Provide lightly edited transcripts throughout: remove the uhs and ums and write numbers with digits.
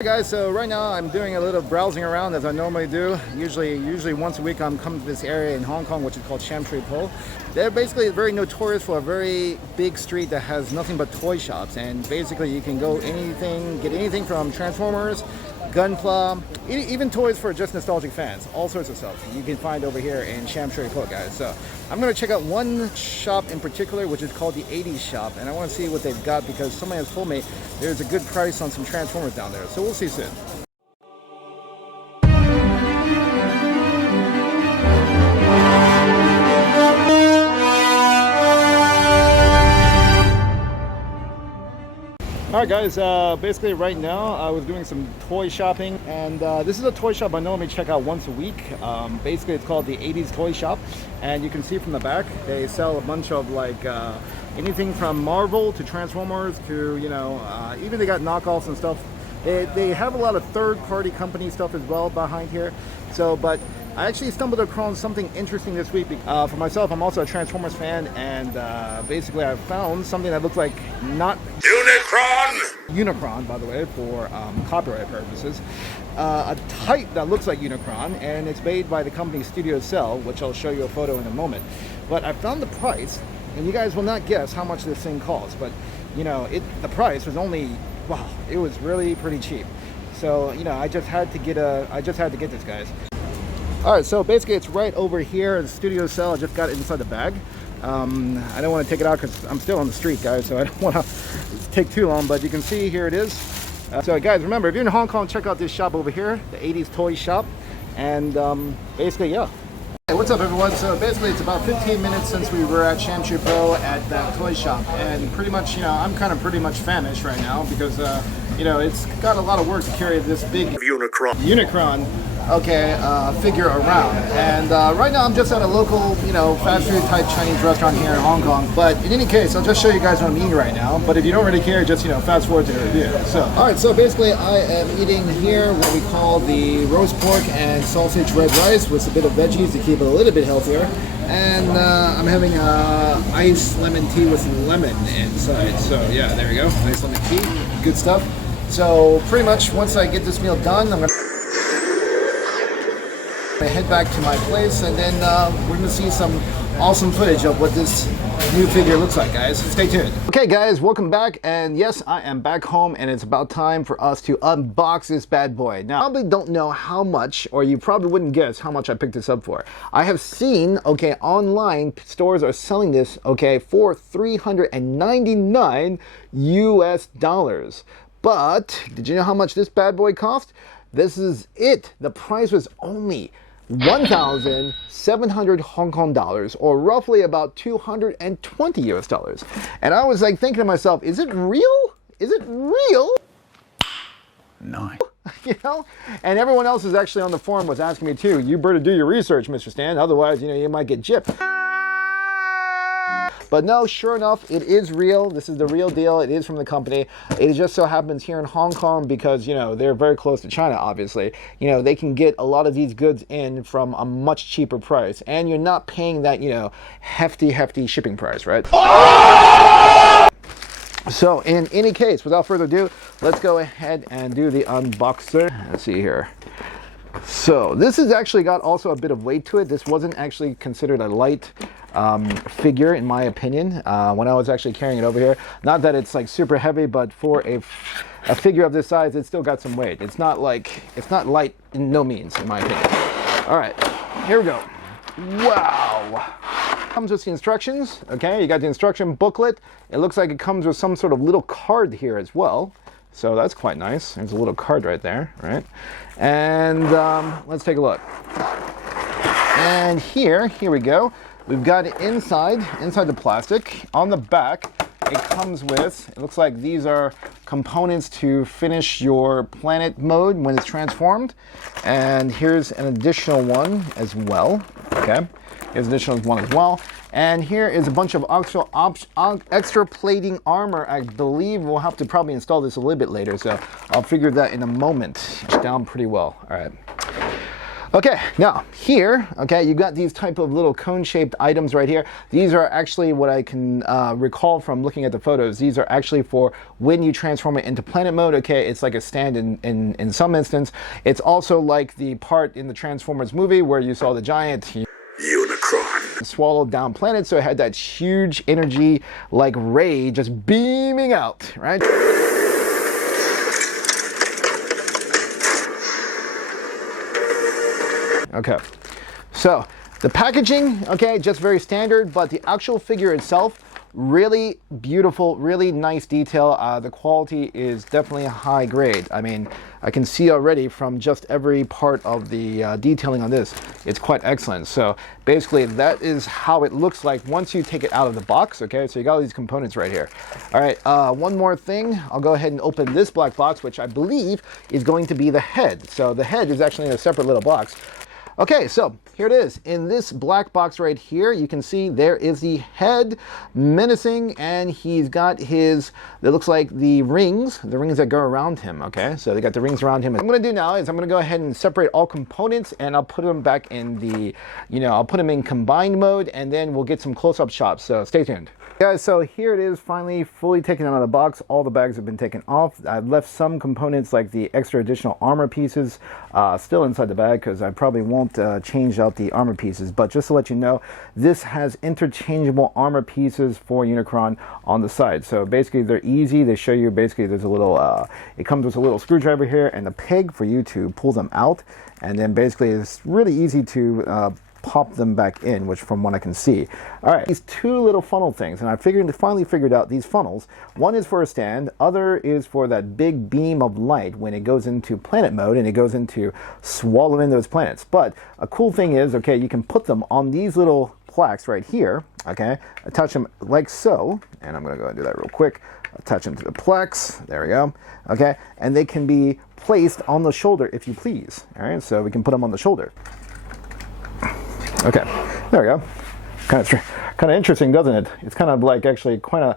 Hey guys, so right now I'm doing a little browsing around as I normally do. Usually once a week I'm coming to this area in Hong Kong which is called Sham Shui Po. They're basically very notorious for a very big street that has nothing but toy shops, and basically you can go get anything from Transformers, Gunpla, even toys for just nostalgic fans. All sorts of stuff you can find over here in Sham Shui Po, guys. So I'm going to check out one shop in particular which is called the 80s shop, and I want to see what they've got because somebody has told me there's a good price on some Transformers down there. So we'll see soon. Alright guys, basically right now I was doing some toy shopping, and this is a toy shop I normally check out once a week. Basically it's called the 80s Toy Shop, and you can see from the back they sell a bunch of like anything from Marvel to Transformers to, you know, even they got knockoffs and stuff. They have a lot of third-party company stuff as well behind here. So, but I actually stumbled across something interesting this week. For myself, I'm also a Transformers fan, and basically I found something that looks like not Unicron, by the way, for copyright purposes. A type that looks like Unicron, and it's made by the company Studio Cell, which I'll show you a photo in a moment. But I found the price, and you guys will not guess how much this thing costs, but you know, the price was only, wow, it was really pretty cheap. So, you know, I just had to get this, guys. All right, so basically it's right over here in Studio Cell. I just got it inside the bag. I don't want to take it out because I'm still on the street, guys, so I don't want to take too long, but you can see here it is. So guys, remember, if you're in Hong Kong, check out this shop over here, the 80s Toy Shop. And basically, yeah. Hey, what's up everyone? So basically it's about 15 minutes since we were at Sham Shui Po at that toy shop, and pretty much, you know, I'm kind of pretty much famished right now because you know, it's got a lot of work to carry this big Unicron figure around. And right now I'm just at a local, you know, fast food type Chinese restaurant here in Hong Kong. But in any case, I'll just show you guys what I'm eating right now. But if you don't really care, just, you know, fast forward to the review. So, alright, so basically I am eating here what we call the roast pork and sausage red rice with a bit of veggies to keep it a little bit healthier. And I'm having iced lemon tea with lemon inside. So yeah, there we go, nice lemon tea, good stuff. So pretty much once I get this meal done, I'm gonna head back to my place, and then we're gonna see some awesome footage of what this new figure looks like, guys. Stay tuned. Okay guys, welcome back, and yes, I am back home, and it's about time for us to unbox this bad boy. Now, I probably don't know how much, or you probably wouldn't guess how much I picked this up for. I have seen, okay, online stores are selling this, okay, for $399 US. But did you know how much this bad boy cost? This is it. The price was only 1,700 Hong Kong dollars, or roughly about 220 US. And I was like thinking to myself, is it real? Is it real? No. You know? And everyone else is actually on the forum was asking me too, you better do your research, Mr. Stan, otherwise, you know, you might get gypped. But no, sure enough, it is real. This is the real deal. It is from the company. It just so happens here in Hong Kong, because, you know, they're very close to China, obviously. You know, they can get a lot of these goods in from a much cheaper price. And you're not paying that, you know, hefty shipping price, right? So in any case, without further ado, let's go ahead and do the unboxing. Let's see here. So this has actually got also a bit of weight to it. This wasn't actually considered a light figure, in my opinion, when I was actually carrying it over here. Not that it's like super heavy, but for a figure of this size, it's still got some weight. It's not light in no means, in my opinion. All right, here we go. Wow. Comes with the instructions. Okay, you got the instruction booklet. It looks like it comes with some sort of little card here as well. So that's quite nice. There's a little card right there, right? And let's take a look. And here we go. We've got it inside the plastic. On the back, it comes with, it looks like these are components to finish your planet mode when it's transformed. And here's an additional one as well, okay? Here's an additional one as well. And here is a bunch of extra plating armor. I believe we'll have to probably install this a little bit later, so I'll figure that in a moment. It's down pretty well. All right. Okay, now here, okay, you got these type of little cone-shaped items right here. These are actually what I can recall from looking at the photos. These are actually for when you transform it into planet mode, okay? It's like a stand in some instance. It's also like the part in the Transformers movie where you saw the giant Unicron swallowed down planets, so it had that huge energy like ray just beaming out, right? Okay, so the packaging, okay, just very standard, but the actual figure itself, really beautiful, really nice detail. The quality is definitely high grade. I mean, I can see already from just every part of the detailing on this, it's quite excellent. So basically that is how it looks like once you take it out of the box, okay? So you got all these components right here. All right, one more thing. I'll go ahead and open this black box, which I believe is going to be the head. So the head is actually in a separate little box. Okay, so here it is. In this black box right here, you can see there is the head menacing, and he's got his, it looks like the rings that go around him, okay? So they got the rings around him. What I'm gonna do now is I'm gonna go ahead and separate all components, and I'll put them back in the, I'll put them in combined mode, and then we'll get some close-up shots, so stay tuned. Guys, so here it is, finally fully taken out of the box. All the bags have been taken off. I've left some components like the extra additional armor pieces still inside the bag because I probably won't change out the armor pieces. But just to let you know, this has interchangeable armor pieces for Unicron on the side. So basically they're easy. They show you basically there's a little, it comes with a little screwdriver here and a peg for you to pull them out. And then basically it's really easy to pop them back in, which from what I can see. All right, these two little funnel things, and I finally figured out these funnels. One is for a stand, other is for that big beam of light when it goes into planet mode and it goes into swallowing those planets. But a cool thing is, okay, you can put them on these little plaques right here, okay? Attach them like so, and I'm gonna go and do that real quick. Attach them to the plaques, there we go, okay? And they can be placed on the shoulder if you please, all right? So we can put them on the shoulder. Okay, there we go. Kind of interesting, doesn't it? It's kind of like actually quite a.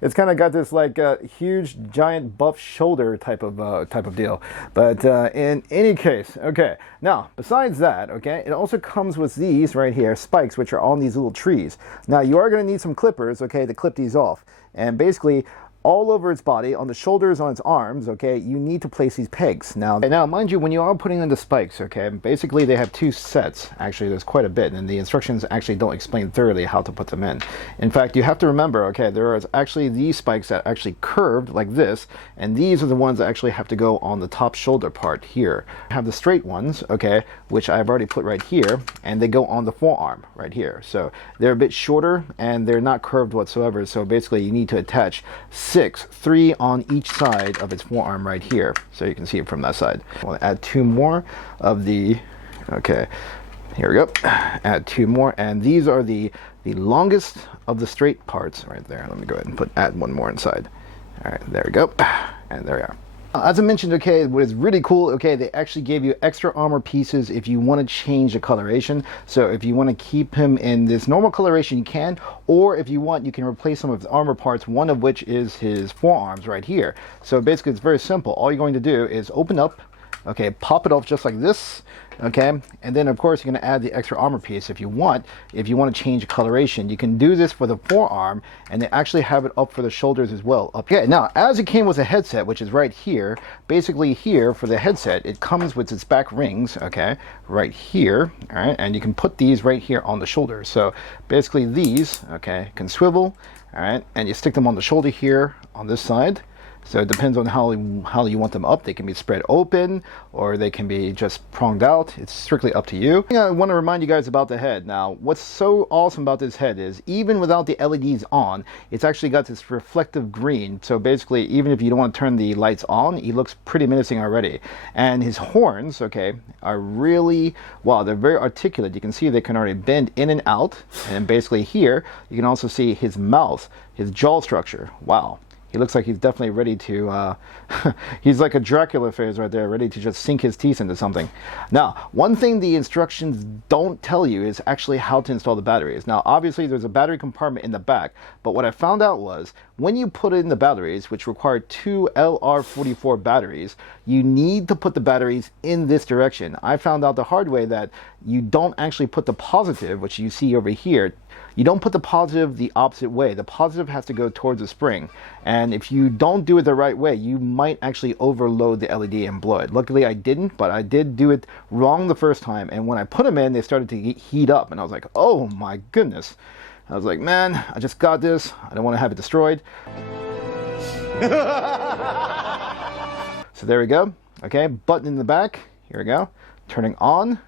It's kind of got this like huge, giant, buff shoulder type of deal. But in any case, okay. Now, besides that, okay, it also comes with these right here, spikes, which are on these little trees. Now, you are going to need some clippers, okay, to clip these off. And basically, all over its body, on the shoulders, on its arms, okay, you need to place these pegs. Now, mind you, when you are putting in the spikes, okay, basically they have two sets. Actually, there's quite a bit, and the instructions actually don't explain thoroughly how to put them in. In fact, you have to remember, okay, there are actually these spikes that actually curved like this, and these are the ones that actually have to go on the top shoulder part here. I have the straight ones, okay, which I've already put right here, and they go on the forearm right here. So they're a bit shorter, and they're not curved whatsoever, so basically you need to attach 3 on each side of its forearm right here, so you can see it from that side. I want to add 2 more of the, okay, here we go, add 2 more, and these are the longest of the straight parts right there. Let me go ahead and add 1 more inside. All right, there we go, and there we are. As I mentioned, okay, what is really cool, okay, they actually gave you extra armor pieces if you want to change the coloration. So if you want to keep him in this normal coloration, you can, or if you want, you can replace some of his armor parts, one of which is his forearms right here. So basically, it's very simple. All you're going to do is open up, okay, pop it off just like this, okay, and then of course you're going to add the extra armor piece if you want. If you want to change coloration, you can do this for the forearm, and they actually have it up for the shoulders as well. Okay, now as it came with a headset, which is right here, basically here for the headset, it comes with its back rings, okay, right here, all right, and you can put these right here on the shoulder. So basically these, okay, can swivel, all right, and you stick them on the shoulder here on this side. So it depends on how you want them up. They can be spread open or they can be just pronged out. It's strictly up to you. I want to remind you guys about the head. Now, what's so awesome about this head is even without the LEDs on, it's actually got this reflective green. So basically, even if you don't want to turn the lights on, he looks pretty menacing already. And his horns, okay, are really, wow, they're very articulate. You can see they can already bend in and out. And basically here, you can also see his mouth, his jaw structure. Wow. He looks like he's definitely ready to, he's like a Dracula phase right there, ready to just sink his teeth into something. Now, one thing the instructions don't tell you is actually how to install the batteries. Now, obviously, there's a battery compartment in the back, but what I found out was when you put in the batteries, which require two LR44 batteries, you need to put the batteries in this direction. I found out the hard way that you don't actually put the positive, which you see over here, you don't put the positive the opposite way. The positive has to go towards the spring. And if you don't do it the right way, you might actually overload the LED and blow it. Luckily I didn't, but I did do it wrong the first time. And when I put them in, they started to heat up. And I was like, oh my goodness. I was like, man, I just got this. I don't want to have it destroyed. So there we go. Okay, button in the back. Here we go. Turning on.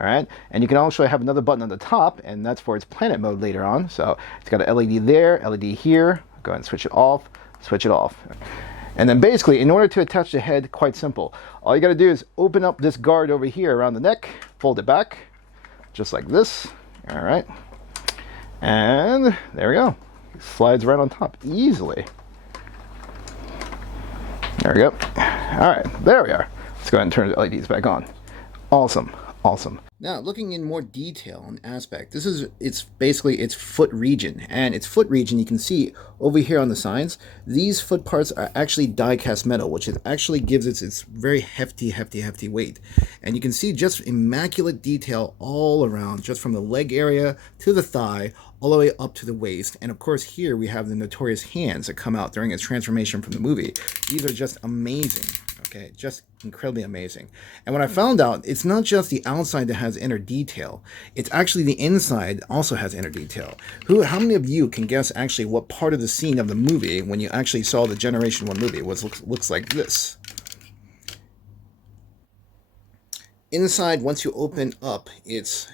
All right, and you can also have another button on the top, and that's for its planet mode later on. So it's got an LED there, LED here. Go ahead and switch it off, switch it off. And then basically, in order to attach the head, quite simple. All you got to do is open up this guard over here around the neck, fold it back, just like this. All right, and there we go. It slides right on top easily. There we go. All right, there we are. Let's go ahead and turn the LEDs back on. Awesome. Awesome. Now, looking in more detail and aspect, it's basically its foot region, and its foot region you can see over here on the sides. These foot parts are actually die-cast metal, which it actually gives it its very hefty weight. And you can see just immaculate detail all around, just from the leg area to the thigh, all the way up to the waist. And of course, here we have the notorious hands that come out during its transformation from the movie. These are just amazing. Okay, just incredibly amazing. And when I found out, it's not just the outside that has inner detail. It's actually the inside also has inner detail. How many of you can guess actually what part of the scene of the movie, when you actually saw the Generation 1 movie, looks like this? Inside, once you open up its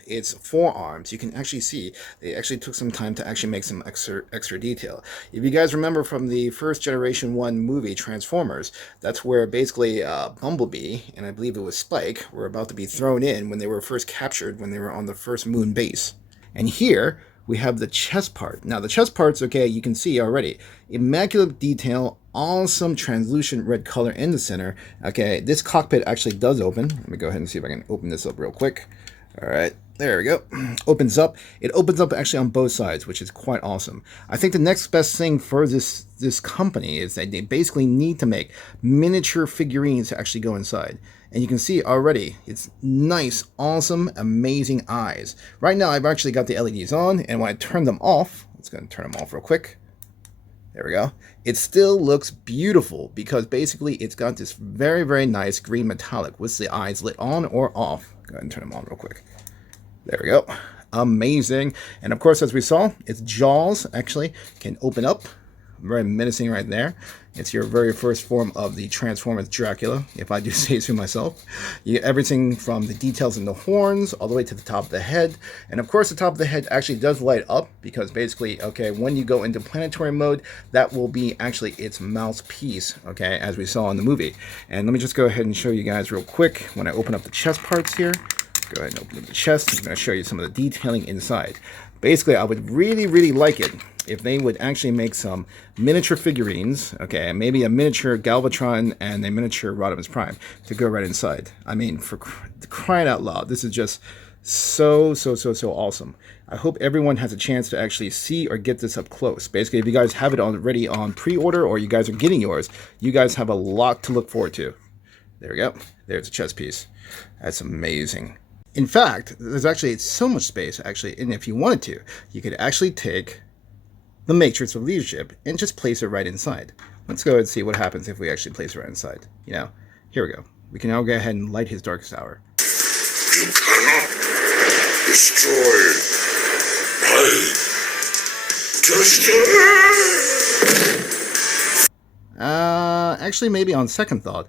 forearms, you can actually see they actually took some time to actually make some extra detail. If you guys remember from the first Generation 1 movie, Transformers, that's where basically Bumblebee, and I believe it was Spike, were about to be thrown in when they were first captured, when they were on the first moon base. And here, we have the chest part. Now, the chest part's okay, you can see already. Immaculate detail, awesome translucent red color in the center. Okay, this cockpit actually does open. Let me go ahead and see if I can open this up real quick. All right, there we go. Opens up. It opens up actually on both sides, which is quite awesome. I think the next best thing for this company is that they basically need to make miniature figurines to actually go inside. And you can see already, it's nice, awesome, amazing eyes. Right now, I've actually got the LEDs on, and when I turn them off, let's go and turn them off real quick. There we go. It still looks beautiful because basically it's got this very nice green metallic with the eyes lit on or off. Go ahead and turn them on real quick. There we go. Amazing. And of course, as we saw, its jaws actually can open up. Very menacing right there. It's your very first form of the Transformers Dracula, if I do say so myself. You get everything from the details in the horns all the way to the top of the head. And of course, the top of the head actually does light up because basically, okay, when you go into planetary mode, that will be actually its mouthpiece, okay, as we saw in the movie. And let me just go ahead and show you guys real quick when I open up the chest parts here. Go ahead and open up the chest. I'm going to show you some of the detailing inside. Basically, I would really like it if they would actually make some miniature figurines, okay, maybe a miniature Galvatron and a miniature Rodimus Prime to go right inside. I mean, for crying out loud, this is just so awesome. I hope everyone has a chance to actually see or get this up close. Basically, if you guys have it already on pre-order or you guys are getting yours, you guys have a lot to look forward to. There we go. There's a chest piece. That's amazing. In fact, there's actually so much space, actually, and if you wanted to, you could actually take the Matrix of Leadership and just place it right inside. Let's go and see what happens if we actually place it right inside. You know, here we go. We can now go ahead and light his darkest hour. You cannot destroy my destiny. Actually, maybe on second thought,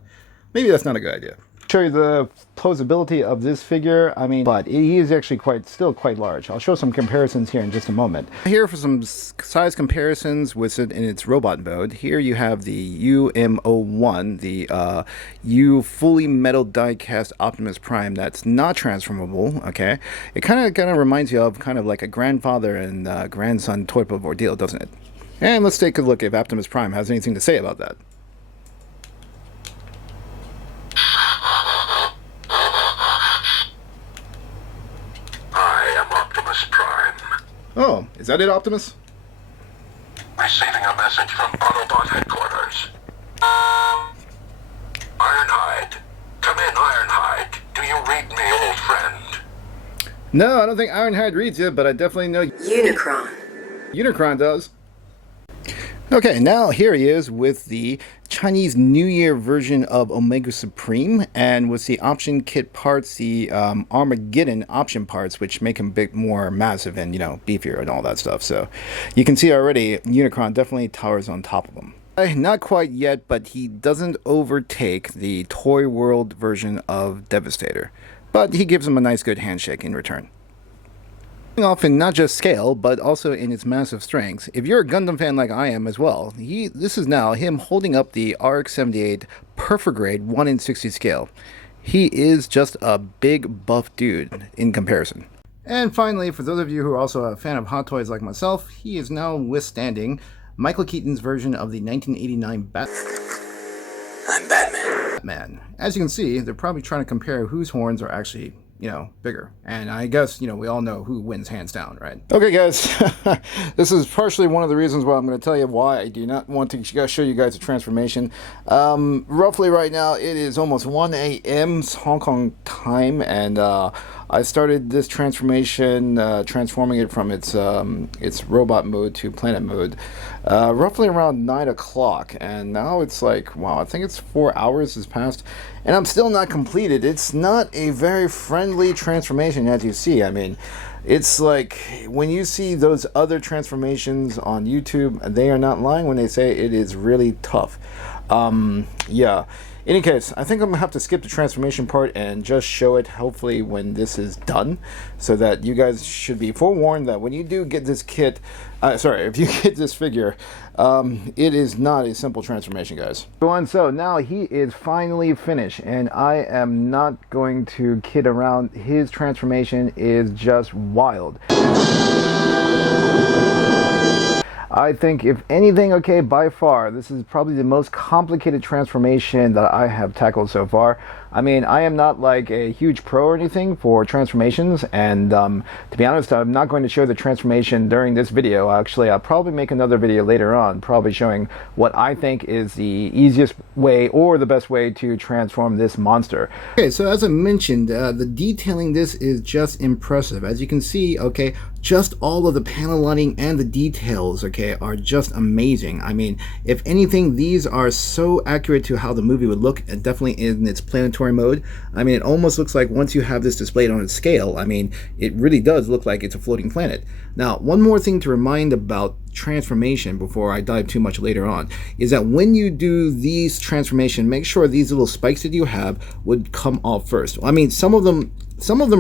maybe that's not a good idea. Show you the posability of this figure. I mean, but he is actually still quite large. I'll show some comparisons here in just a moment. Here for some size comparisons with it in its robot mode. Here you have the UM01, the U fully metal die-cast Optimus Prime that's not transformable. Okay, it kind of reminds you of kind of like a grandfather and grandson type of ordeal, doesn't it? And let's take a look if Optimus Prime has anything to say about that. I am Optimus Prime. Oh, is that it, Optimus? Receiving a message from Autobot headquarters. Ironhide. Come in, Ironhide. Do you read me, old friend? No, I don't think Ironhide reads you, but I definitely know Unicron. Unicron does. Okay, now here he is with the Chinese New Year version of Omega Supreme, and with the option kit parts, the Armageddon option parts, which make him a bit more massive and, you know, beefier and all that stuff. So you can see already Unicron definitely towers on top of him. Not quite yet, but he doesn't overtake the Toy World version of Devastator, but he gives him a nice good handshake in return. Off in not just scale, but also in its massive strength. If you're a Gundam fan like I am as well, this is now him holding up the RX-78 Perforgrade 1 in 60 scale. He is just a big buff dude in comparison. And finally, for those of you who are also a fan of Hot Toys like myself, he is now withstanding Michael Keaton's version of the 1989 I'm Batman. As you can see, they're probably trying to compare whose horns are actually, you know, bigger. And I guess, you know, we all know who wins hands down, right? Okay, guys, this is partially one of the reasons why I'm going to tell you why I do not want to show you guys a transformation. Roughly right now, it is almost 1 a.m. Hong Kong time, and I started this transformation, transforming it from its robot mode to planet mode, roughly around 9 o'clock, and now it's like, wow, I think it's 4 hours has passed, and I'm still not completed. It's not a very friendly transformation, as you see. I mean, it's like when you see those other transformations on YouTube, they are not lying when they say it is really tough. Yeah. In any case, I think I'm going to have to skip the transformation part and just show it, hopefully, when this is done, so that you guys should be forewarned that when you do get this kit, if you get this figure, it is not a simple transformation, guys. So now he is finally finished, and I am not going to kid around. His transformation is just wild. I think, if anything, okay, by far, this is probably the most complicated transformation that I have tackled so far. I mean, I am not like a huge pro or anything for transformations, and to be honest, I'm not going to show the transformation during this video. Actually, I'll probably make another video later on, probably showing what I think is the easiest way or the best way to transform this monster. Okay, so as I mentioned, the detailing this is just impressive. As you can see, okay, just all of the panel lighting and the details, okay, are just amazing. I mean, if anything, these are so accurate to how the movie would look, definitely in its planetary mode. I mean, it almost looks like once you have this displayed on its scale, I mean, it really does look like it's a floating planet. Now, one more thing to remind about transformation before I dive too much later on is that when you do these transformation, make sure these little spikes that you have would come off first. I mean, some of them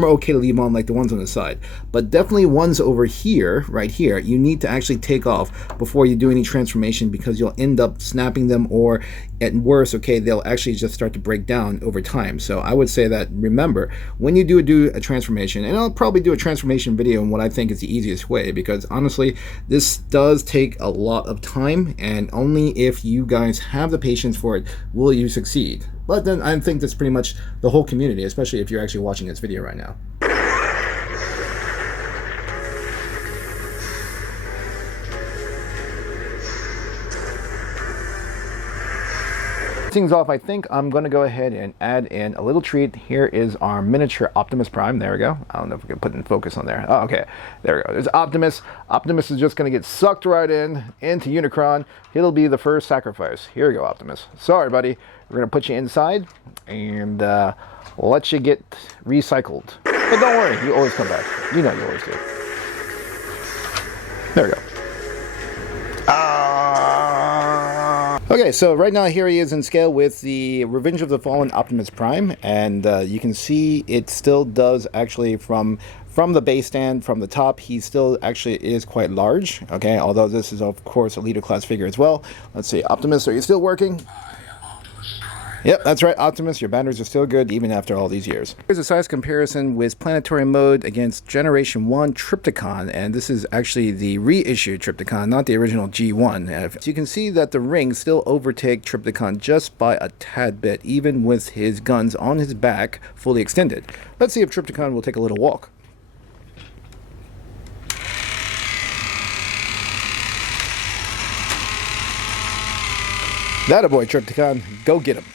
are okay to leave on, like the ones on the side, but definitely ones over here, right here, you need to actually take off before you do any transformation, because you'll end up snapping them, or at worst, okay, they'll actually just start to break down over time. So I would say that, remember, when you do a transformation, and I'll probably do a transformation video in what I think is the easiest way, because honestly, this does take a lot of time, and only if you guys have the patience for it will you succeed. But then I think that's pretty much the whole community, especially if you're actually watching this video right now. Things off, I think I'm going to go ahead and add in a little treat. Here is our miniature Optimus Prime. There we go. I don't know if we can put in focus on there. Oh, okay. There we go. There's Optimus. Optimus is just going to get sucked right into Unicron. He'll be the first sacrifice. Here we go, Optimus. Sorry, buddy. We're going to put you inside and let you get recycled. But don't worry. You always come back. You know you always do. There we go. Okay, so right now here he is in scale with the Revenge of the Fallen Optimus Prime, and you can see it still does actually from the base stand, from the top, he still actually is quite large, okay, although this is of course a leader class figure as well. Let's see, Optimus, are you still working? I am Optimus Prime. Yep, that's right, Optimus. Your batteries are still good even after all these years. Here's a size comparison with planetary mode against Generation 1 Trypticon, and this is actually the reissued Trypticon, not the original G1. So you can see that the rings still overtake Trypticon just by a tad bit, even with his guns on his back fully extended. Let's see if Trypticon will take a little walk. That a boy, Trypticon. Go get him.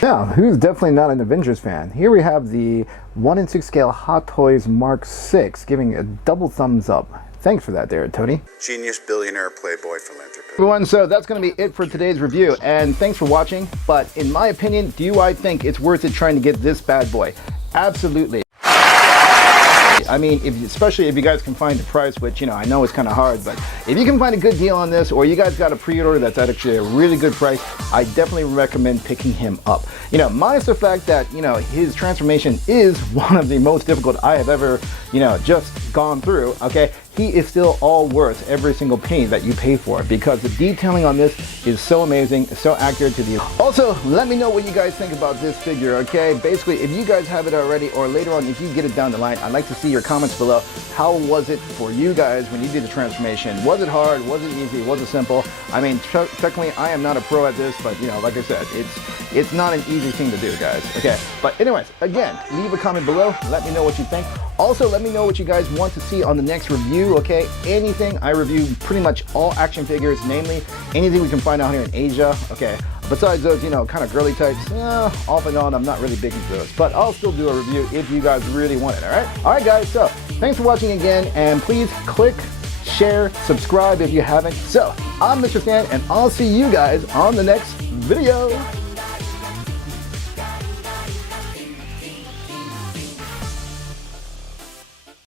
Now, who's definitely not an Avengers fan? Here we have the 1:6 scale Hot Toys Mark 6 giving a double thumbs up. Thanks for that there, Tony. Genius, billionaire, playboy, philanthropist. Everyone, so that's going to be it for today's review, and thanks for watching. But in my opinion, do I think it's worth it trying to get this bad boy? Absolutely. I mean, especially if you guys can find the price, which, you know, I know it's kind of hard, but if you can find a good deal on this, or you guys got a pre-order that's at actually a really good price, I definitely recommend picking him up. You know, minus the fact that, you know, his transformation is one of the most difficult I have ever, you know, just gone through, okay? He is still all worth every single penny that you pay for it, because the detailing on this is so amazing, so accurate to the... Also, let me know what you guys think about this figure, okay? Basically, if you guys have it already, or later on, if you get it down the line, I'd like to see your comments below. How was it for you guys when you did the transformation? Was it hard? Was it easy? Was it simple? I mean, technically, I am not a pro at this, but, you know, like I said, it's not an easy thing to do, guys, okay? But anyways, again, leave a comment below. Let me know what you think. Also, let me know what you guys want to see on the next review, okay? Anything. I review pretty much all action figures, namely anything we can find out here in Asia, okay? Besides those, you know, kind of girly types, off and on, I'm not really big into those. But I'll still do a review if you guys really want it, all right? All right, guys, so thanks for watching again, and please click, share, subscribe if you haven't. So, I'm Mr. Stan, and I'll see you guys on the next video.